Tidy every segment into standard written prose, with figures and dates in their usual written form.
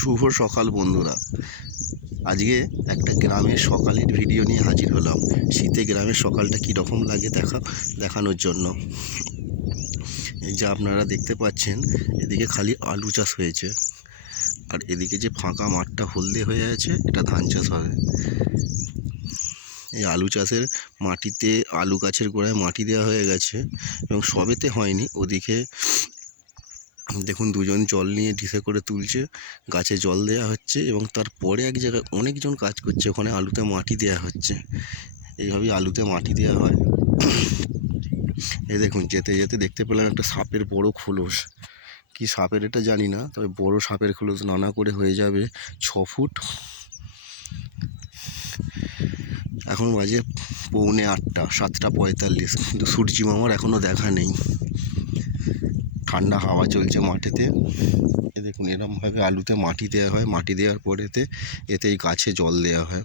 শুভ সকাল বন্ধুরা। আজকে একটা গ্রামের সকালের ভিডিও নিয়ে হাজির হলাম। শীতে গ্রামের সকালটা কীরকম লাগে দেখানোর জন্য। এই যে আপনারা দেখতে পাচ্ছেন, এদিকে খালি আলু চাষ হয়েছে, আর এদিকে যে ফাঁকা মাঠটা হলদে হয়ে আছে, এটা ধান চাষ হবে। এই আলু চাষের মাটিতে আলু গাছের গোড়ায় মাটি দেওয়া হয়ে গেছে, এবং সবেতে হয়নি। ওদিকে দেখুন, দুজন জল নিয়ে ডিসে করে তুলছে, গাছে জল দেওয়া হচ্ছে, এবং তারপরে এক জায়গায় অনেকজন কাজ করছে, ওখানে আলুতে মাটি দেওয়া হচ্ছে। এইভাবেই আলুতে মাটি দেওয়া হয়। এই দেখুন, যেতে যেতে দেখতে পেলাম একটা সাপের বড় খোলস। কি সাপের এটা জানি না, তবে বড় সাপের খোলস, নানা করে হয়ে যাবে 6 ফুট। এখন বাজে 7:45, 7:45, কিন্তু সূর্যি মামার এখনও দেখা নেই। ঠান্ডা হাওয়া চলছে মাঠেতে। এ দেখুন, এরমভাবে আলুতে মাটি দেওয়া হয়। মাটি দেওয়ার পরেতে এতেই গাছে জল দেওয়া হয়।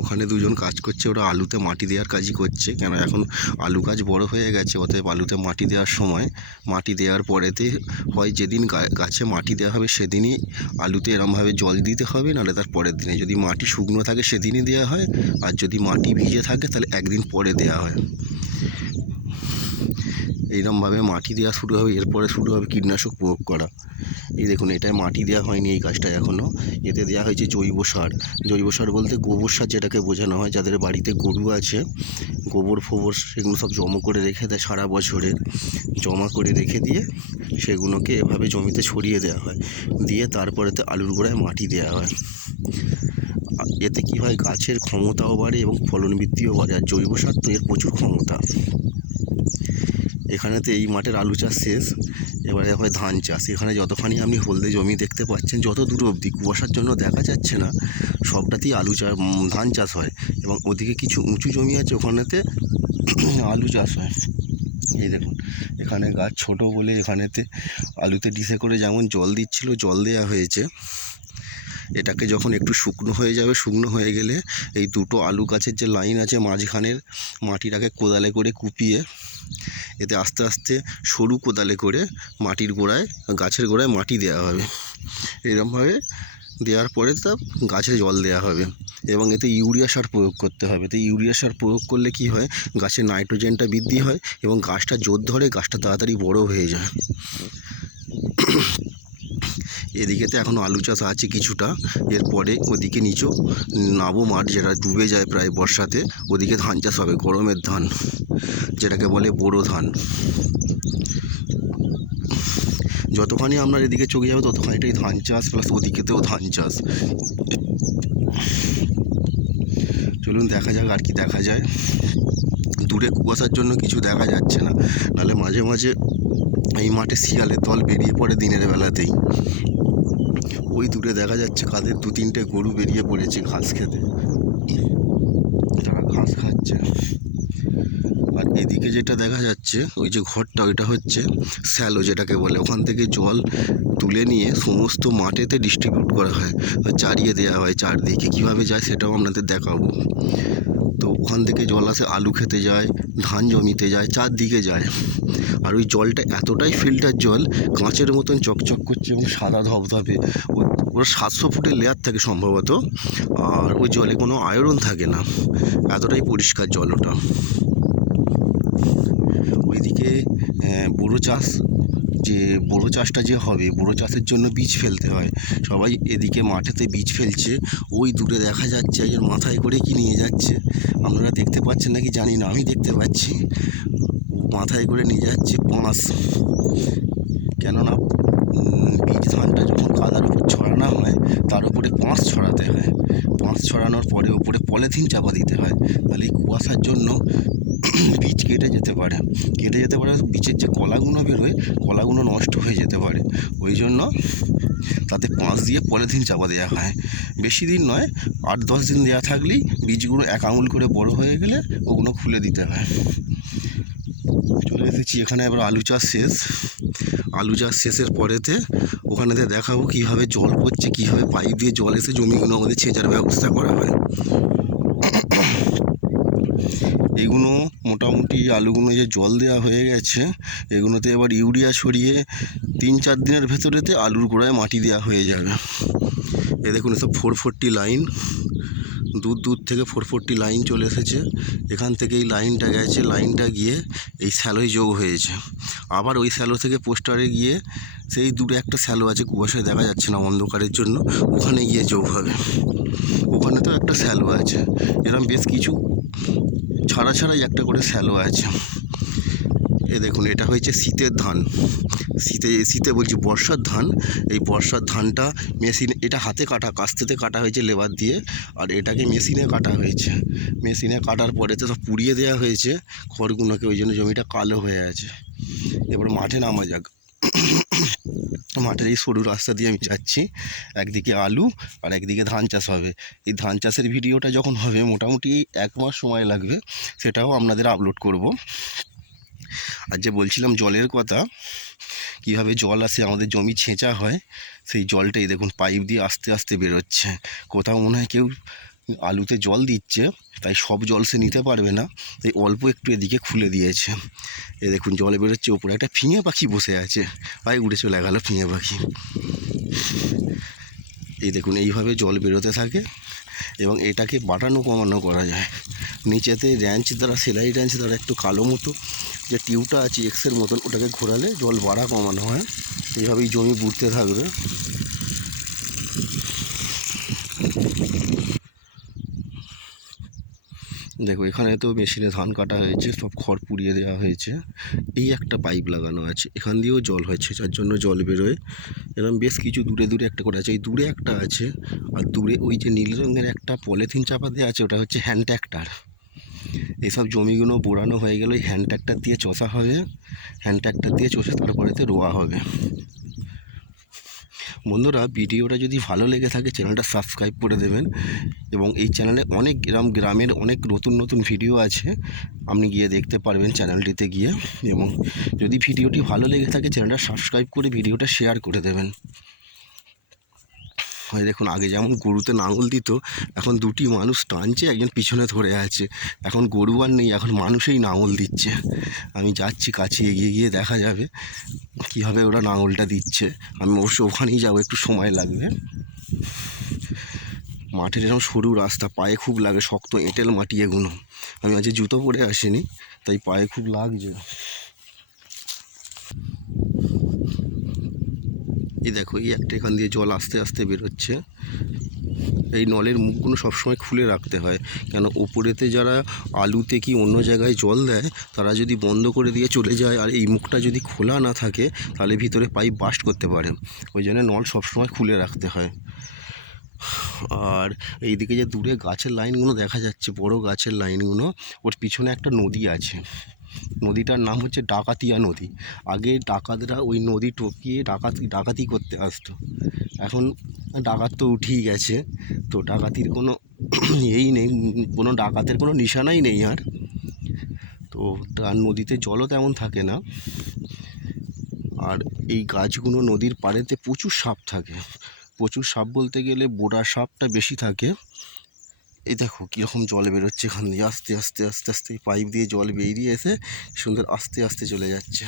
ওখানে দুজন কাজ করছে, ওরা আলুতে মাটি দেওয়ার কাজই করছে, কেন এখন আলু গাছ বড় হয়ে গেছে। অতএব আলুতে মাটি দেওয়ার সময়, মাটি দেওয়ার পরেতে হয় যেদিন গাছে মাটি দেওয়া হবে সেদিনই আলুতে এরমভাবে জল দিতে হবে, নাহলে তার পরের দিনে। যদি মাটি শুকনো থাকে সেদিনই দেওয়া হয়, আর যদি মাটি ভিজে থাকে তাহলে একদিন পরে দেওয়া হয়। এইরকমভাবে মাটি দেওয়া শুরু হবে। এরপরে শুরু হবে কীটনাশক প্রয়োগ করা। এই দেখুন, এটায় মাটি দেওয়া হয়নি এই গাছটায় এখনও। এতে দেওয়া হয়েছে জৈব সার। জৈব সার বলতে গোবর সার, যেটাকে বোঝানো হয় যাদের বাড়িতে গরু আছে, গোবর ফোবর সেগুলো সব জমা করে রেখে দেয় সারা বছরের। জমা করে রেখে দিয়ে সেগুলোকে এভাবে জমিতে ছড়িয়ে দেওয়া হয়, দিয়ে তারপরেতে আলুর গোড়ায় মাটি দেওয়া হয়। এতে কী হয়, গাছের ক্ষমতাও বাড়ে এবং ফলন বৃদ্ধিও বাড়ে। আর জৈব সার তো এর প্রচুর ক্ষমতা। এখানেতে এই মাঠের আলু চাষ শেষ, এবারে হয় ধান চাষ। এখানে যতখানি আপনি হলদে জমি দেখতে পাচ্ছেন, যত দূর অবধি কুয়াশার জন্য দেখা যাচ্ছে না, সবটাতেই ধান চাষ হয়। এবং ওদিকে কিছু উঁচু জমি আছে, ওখানেতে আলু চাষ হয়। এই দেখুন, এখানে গাছ ছোট বলে এখানেতে আলুতে ডিসে করে যেমন জল দিচ্ছিল, জল দেওয়া হয়েছে। এটাকে যখন একটু শুকনো হয়ে যাবে, শুকনো হয়ে গেলে এই দুটো আলু গাছের যে লাইন আছে মাঝখানের মাটিটাকে কোদালে করে কুপিয়ে, এতে আস্তে আস্তে সরু কোদালে করে মাটির গোড়ায়, গাছের গোড়ায় মাটি দেওয়া হবে। এরকমভাবে দেওয়ার পরে তা গাছে জল দেওয়া হবে, এবং এতে ইউরিয়া সার প্রয়োগ করতে হবে। তো ইউরিয়া সার প্রয়োগ করলে কি হয়, গাছের নাইট্রোজেনটা বৃদ্ধি হয় এবং গাছটা জোর ধরে, গাছটা তাড়াতাড়ি বড় হয়ে যায়। এদিকেতে এখনও আলু চাষ আছে কিছুটা। এরপরে ওদিকে নিচু নাবো মাঠ, যেটা ডুবে যায় প্রায় বর্ষাতে, ওদিকে ধান চাষ হবে, গরমের ধান, যেটাকে বলে বোরো ধান। যতখানি আপনার এদিকে চোখে যাবে ততখানিটাই ধান চাষ, প্লাস ওদিকেতেও ধান চাষ। চলুন দেখা যাক আর কি দেখা যায়। দূরে কুয়াশার জন্য কিছু দেখা যাচ্ছে না, নাহলে মাঝে মাঝে এই মাঠে শিয়ালের দল বেরিয়ে পড়ে দিনের বেলাতেই। ওই দূরে দেখা যাচ্ছে কাদের 2-3টে গরু বেরিয়ে পড়েছে ঘাস খেতে, তারা ঘাস খাচ্ছে। আর এদিকে যেটা দেখা যাচ্ছে, ওই যে ঘরটা, ওইটা হচ্ছে স্যালো, যেটাকে বলে। ওখান থেকে জল তুলে নিয়ে সমস্ত মাঠেতে ডিস্ট্রিবিউট করা হয়, চারিয়ে দেওয়া হয় চারদিকে। কীভাবে যায় সেটাও আপনাদের দেখাবো। তো ওখান থেকে জল আসে, আলু খেতে যায়, ধান জমিতে যায়, চারদিকে যায়। আর ওই জলটা এতটাই ফিল্টার জল, কাঁচের মতন চকচক করছে এবং সাদা ধবধবে। ওরা 700 ফুটের লেয়ার থাকে সম্ভবত, আর ওই জলে কোনো আয়রন থাকে না, এতটাই পরিষ্কার জল ওটা। ওইদিকে বোরো চাষটা যে হবে, বোরো চাষের জন্য বীজ ফেলতে হয়। সবাই এদিকে মাঠেতে বীজ ফেলছে। ওই দূরে দেখা যাচ্ছে একজন মাথায় করে কি নিয়ে যাচ্ছে, আপনারা দেখতে পাচ্ছেন নাকি জানি না, আমি দেখতে পাচ্ছি। মাথায় করে নিয়ে যাচ্ছে পাঁশ, কেননা বীজ ধানটা যখন কাদার উপর ছড়ানো হয়, তার উপরে পাঁশ ছড়াতে হয়। পাঁশ ছড়ানোর পরে ওপরে পলিথিন চাপা দিতে হয়, তাহলে এই কুয়াশার জন্য বীজ কেটে যেতে পারে। বীজের যে কলাগুলো বেরোয়, কলাগুলো নষ্ট হয়ে যেতে পারে। ওই জন্য তাতে পাঁশ দিয়ে পলিথিন চাপা দেওয়া হয়। বেশি দিন নয়, 8-10 দিন দেওয়া থাকলেই বীজগুলো 1 আঙুল করে বড় হয়ে গেলে ওগুলো খুলে দিতে হয়। চলে এসেছি এখানে, এবার আলু চাষ শেষ। আলু চাষ শেষের পরেতে ওখানেতে দেখাবো কীভাবে জল পড়ছে, কীভাবে পাইপ দিয়ে জল এসে জমিগুলো আমাদের সেচার ব্যবস্থা করা হয়। এইগুলো মোটামুটি আলুগুলো যে জল দেওয়া হয়ে গেছে, এগুলোতে এবার ইউরিয়া ছড়িয়ে 3-4 দিনের ভেতরেতে আলুর গোড়ায় মাটি দেওয়া হয়ে যাবে। এ দেখুন এসব 440 লাইন, দূর থেকে 440 লাইন চলে এসেছে। এখান থেকে এই লাইনটা গেছে, লাইনটা গিয়ে এই স্যালোয় যোগ হয়েছে। আবার ওই স্যালো থেকে পোস্টারে গিয়ে সেই দূরে একটা স্যালো আছে, কুয়াশায় দেখা যাচ্ছে না অন্ধকারের জন্য, ওখানে গিয়ে যোগ হবে। ওখানে তো একটা স্যালো আছে, এরকম বেশ কিছু ছাড়াই একটা করে স্যালো আছে। এ দেখুন এটা হয়েছে শীতের ধান, শীতে বলছি বর্ষার ধান। এই বর্ষার ধানটা মেশিনে, এটা হাতে কাটা, কাস্তেতে কাটা হয়েছে লেবার দিয়ে, আর এটাকে মেশিনে কাটা হয়েছে। মেশিনে কাটার পরে তো সব পুড়িয়ে দেওয়া হয়েছে খড়গুলোকে, ওই জন্য জমিটা কালো হয়ে আছে। এবার মাঠে নামা যাক। মাঠের এই সরু রাস্তা দিয়ে আমি যাচ্ছি, একদিকে আলু আর একদিকে ধান চাষ হবে। এই ধান চাষের ভিডিওটা যখন হবে মোটামুটি 1 মাস সময় লাগবে, সেটাও আপনাদের আপলোড করব। আর যে বলছিলাম জলের কথা, কীভাবে জল আসে, আমাদের জমি ছেঁচা হয়, সেই জলটাই দেখুন পাইপ দিয়ে আস্তে আস্তে বেরোচ্ছে। কোথাও মনে হয় কেউ আলুতে জল দিচ্ছে, তাই সব জল সে নিতে পারবে না, তাই অল্প একটু এদিকে খুলে দিয়েছে। এ দেখুন জলে বেরোচ্ছে। ওপরে একটা ফিঙে পাখি বসে আছে, ভাই উড়ে চলে গেল ফিঙে পাখি। এই দেখুন এইভাবে জল বেরোতে থাকে, এবং এটাকে বাড়ানো কমানো করা যায়। নিচেতে র্যাঞ্চ দ্বারা, সেলাই র্যাঞ্চ দ্বারা একটু কালো মতো যে টিউবটা আছে এক্সের মতন, ওটাকে ঘোরালে জল বাড়া কমানো হয়। এইভাবেই জমি বুড়তে থাকবে। দেখো এখানে তো মেশিনে ধান কাটা হয়েছে, সব খড় পুড়িয়ে দেওয়া হয়েছে। এই একটা পাইপ লাগানো আছে, এখান দিয়েও জল হয়, ছেঁচার জন্য জল বেরোয়। এরকম বেশ কিছু দূরে একটা করে আছে, এই দূরে একটা আছে। আর দূরে ওই যে নীল রঙের একটা পলিথিন চাপা দেওয়া আছে, ওটা হচ্ছে হ্যান্ড ট্র্যাক্টর। এইসব জমিগুলো বোড়ানো হয়ে গেলে ওই হ্যান্ড ট্র্যাক্টর দিয়ে চষা হবে, হ্যান্ড ট্র্যাক্টর দিয়ে চষে তারপরেতে রোয়া হবে। বন্ধুরা ভিডিওটা যদি ভালো লেগে থাকে চ্যানেলটা সাবস্ক্রাইব করে দেবেন, এবং এই চ্যানেলে অনেক গ্রামের অনেক নতুন ভিডিও আছে, আপনি গিয়ে দেখতে পারবেন চ্যানেলটিতে গিয়ে। এবং যদি ভিডিওটি ভালো লেগে থাকে চ্যানেলটা সাবস্ক্রাইব করে ভিডিওটা শেয়ার করে দেবেন। হয় দেখুন আগে যেমন গরুতে লাঙল দিত, এখন 2টি মানুষ টানছে, একজন পিছনে ধরে আছে। এখন গরু আর নেই, এখন মানুষেই লাঙল দিচ্ছে। আমি যাচ্ছি কাছে, এগিয়ে গিয়ে দেখা যাবে কীভাবে ওরা লাঙলটা দিচ্ছে। আমি অবশ্য ওখানেই যাবো, একটু সময় লাগবে। মাঠের এরকম সরু রাস্তা, পায়ে খুব লাগে, শক্ত এঁটেল মাটি এগুলো। আমি আজকে জুতো পরে আসিনি, তাই পায়ে খুব লাগছে। এই দেখো এই একটা এখান দিয়ে জল আস্তে আস্তে বেরোচ্ছে। এই নলের মুখগুলো সবসময় খুলে রাখতে হয়, কেন ওপরেতে যারা আলুতে কি অন্য জায়গায় জল দেয়, তারা যদি বন্ধ করে দিয়ে চলে যায় আর এই মুখটা যদি খোলা না থাকে, তাহলে ভিতরে পাইপ বাস্ট করতে পারে। ওই জন্য নল সবসময় খুলে রাখতে হয়। আর এইদিকে যে দূরে গাছের লাইনগুলো দেখা যাচ্ছে, বড় গাছের লাইনগুলো, ওর পিছনে একটা নদী আছে। নদীটার নাম হচ্ছে ডাকাতিয়া নদী। আগে ডাকাতরা ওই নদী টপকিয়ে ডাকাতি করতে আসতো। এখন ডাকাত তো উঠেই গেছে, তো ডাকাতির কোনো এই নেই, কোনো ডাকাতের কোনো নিশানাই নেই আর। তো তার নদীতে জলও তেমন থাকে না। আর এই গাছগুলো নদীর পাড়েতে প্রচুর সাপ থাকে। প্রচুর সাপ বলতে গেলে বোড়া সাপটা বেশি থাকে। এই দেখো কীরকম জল বেরোচ্ছে এখান দিয়ে, আস্তে আস্তে আস্তে আস্তে পাইপ দিয়ে জল বেরিয়ে এসে সুন্দর আস্তে আস্তে চলে যাচ্ছে।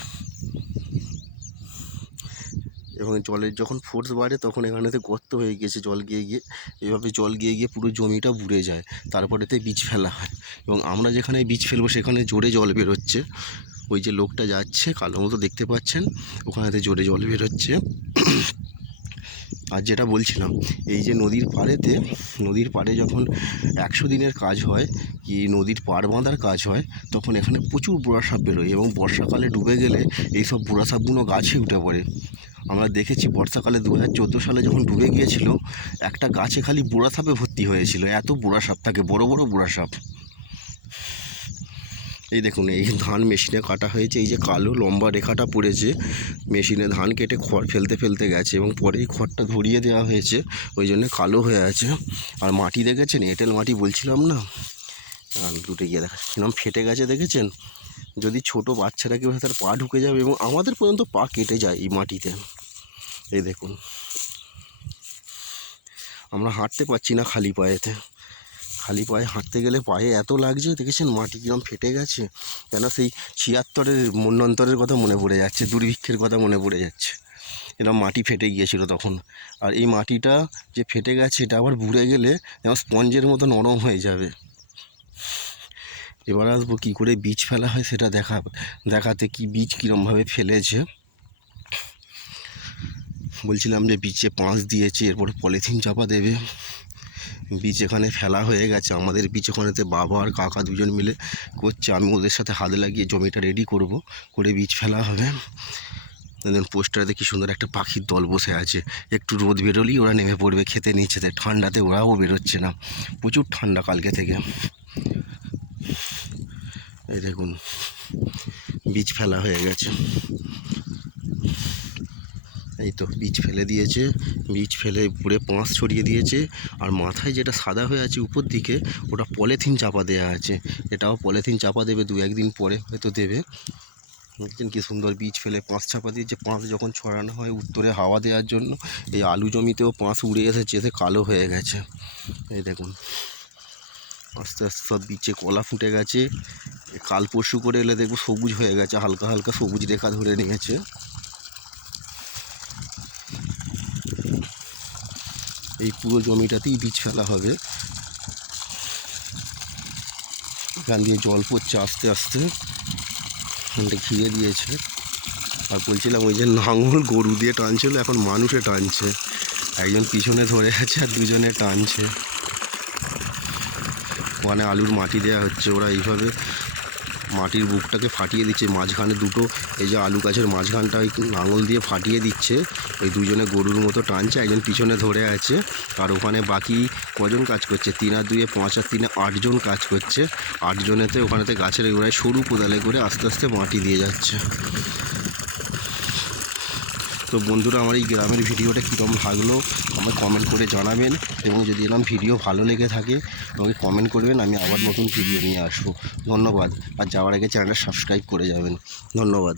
এবং জলের যখন ফোর্স বাড়ে তখন এখানেতে গর্ত হয়ে গিয়েছে, জল গিয়ে গিয়ে এভাবে জল গিয়ে গিয়ে পুরো জমিটা বুড়ে যায়। তারপরেতে বীজ ফেলা হয়, এবং আমরা যেখানে বীজ ফেলবো সেখানে জোরে জল বেরোচ্ছে। ওই যে লোকটা যাচ্ছে কালো মতো দেখতে পাচ্ছেন, ওখানেতে জোরে জল বেরোচ্ছে। আর যেটা বলছিলাম, এই যে নদীর পাড়ে যখন 100 দিনের কাজ হয় কি নদীর পাড় বাঁধার কাজ হয়, তখন এখানে প্রচুর বোড়া সাপ বেরোয়, এবং বর্ষাকালে ডুবে গেলে এই সব বোড়া সাপগুলো গাছে উঠে পড়ে। আমরা দেখেছি বর্ষাকালে 2014 সালে যখন ডুবে গিয়েছিল, একটা গাছে খালি বোড়া সাপে ভর্তি হয়েছিল, এত বোড়া সাপ থাকে, বড় বড় বোড়া সাপ। এই দেখুন এই ধান মেশিনে কাটা হয়েছে, এই যে কালো লম্বা রেখাটা পড়েছে, মেশিনে ধান কেটে খড় ফেলতে গেছে, এবং পরে এই খড়টা ধরিয়ে দেওয়া হয়েছে, ওই জন্য কালো হয়ে আছে। আর মাটি দেখেছেন, এঁটেল মাটি বলছিলাম না, দুটো গিয়ে দেখা কিরম ফেটে গেছে দেখেছেন। যদি ছোট বাচ্চারা কেউ তার পা ঢুকে যাবে, এবং আমাদের পর্যন্ত পা কেটে যায় এই মাটিতে। এই দেখুন আমরা হাঁটতে পারছি না খালি পায়েতে, খালি পায়ে হাঁটতে গেলে পায়ে এত লাগছে, দেখেছেন মাটি কিরম ফেটে গেছে। যেন সেই ৭৬-এর মন্বন্তরের কথা মনে পড়ে যাচ্ছে, দুর্ভিক্ষের কথা মনে পড়ে যাচ্ছে। এরকম মাটি ফেটে গিয়েছিল তখন। আর এই মাটিটা যে ফেটে গেছে এটা আবার বুড়ে গেলে যেমন স্পঞ্জের মতো নরম হয়ে যাবে। এবার আসবো কী করে বীজ ফেলা হয় সেটা দেখাতে, কি বীজ কীরমভাবে ফেলেছে। বলছিলাম যে বীজে পাঁচ দিয়েছে, এরপরে পলিথিন চাপা দেবে। বীজ এখানে ফেলা হয়ে গেছে, আমাদের বীজ ওখানেতে বাবা আর কাকা দুজন মিলে করছে। আমি ওদের সাথে হাত লাগিয়ে জমিটা রেডি করব, করে বীজ ফেলা হবে। পোস্টারে কি সুন্দর একটা পাখির দল বসে আছে, একটু রোদ বেরোলেই ওরা নেমে পড়বে খেতে নিচেতে। ঠান্ডাতে ওরাও বেরোচ্ছে না, প্রচুর ঠান্ডা কালকে থেকে। এই দেখুন বীজ ফেলা হয়ে গেছে, এই তো বীজ ফেলে দিয়েছে। বীজ ফেলে উপরে পাঁশ ছড়িয়ে দিয়েছে, আর মাথায় যেটা সাদা হয়ে আছে উপর দিকে ওটা পলিথিন চাপা দেওয়া আছে। এটাও পলিথিন চাপা দেবে, ২-১ দিন পরে হয়তো দেবে। দেখছেন কি সুন্দর বীজ ফেলে পাঁশ চাপা দিয়েছে। পাঁশ যখন ছড়ানো হয় উত্তরে হাওয়া দেওয়ার জন্য, এই আলু জমিতেও পাঁশ উড়ে এসেছে, এসে কালো হয়ে গেছে। এই দেখুন আস্তে আস্তে সব বীজে কলা ফুটে গেছে। কাল পরশু করে এলে দেখবো সবুজ হয়ে গেছে, হালকা হালকা সবুজ রেখা ধরে নিয়েছে। এই পুরো জমিটাতেই বীজ ফেলা হবে। এখান দিয়ে জল পড়ছে আস্তে আস্তে, এখানটা ঘিরে দিয়েছে। আর বলছিলাম ওই যে লাঙল গরু দিয়ে টানছিল, এখন মানুষে টানছে। একজন পিছনে ধরে আছে আর দুজনে টানছে। ওখানে আলুর মাটি দেওয়া হচ্ছে, ওরা এইভাবে মাটির বুকটাকে ফাটিয়ে দিচ্ছে। মাঝখানে দুটো এই যে আলু গাছের মাঝখানটা ওই লাঙল দিয়ে ফাটিয়ে দিচ্ছে। ওই দুজনে গরুর মতো টানছে, একজন পিছনে ধরে আছে। আর ওখানে বাকি কজন কাজ করছে, ৩ আর ২ ৫ আর ৩ ৮জন কাজ করছে। ৮জনেতে ওখানেতে গাছের গোড়ায় সরু কোদালে করে আস্তে আস্তে মাটি দিয়ে যাচ্ছে। তো বন্ধুরা, আমার এই গ্রামের ভিডিওটা কীরকম লাগলো আমায় কমেন্ট করে জানাবেন, এবং যদি এরকম ভিডিও ভালো লেগে থাকে আমাকে কমেন্ট করবেন, আমি আবার নতুন ভিডিও নিয়ে আসবো। ধন্যবাদ। আর যাওয়ার আগে চ্যানেলটা সাবস্ক্রাইব করে যাবেন। ধন্যবাদ।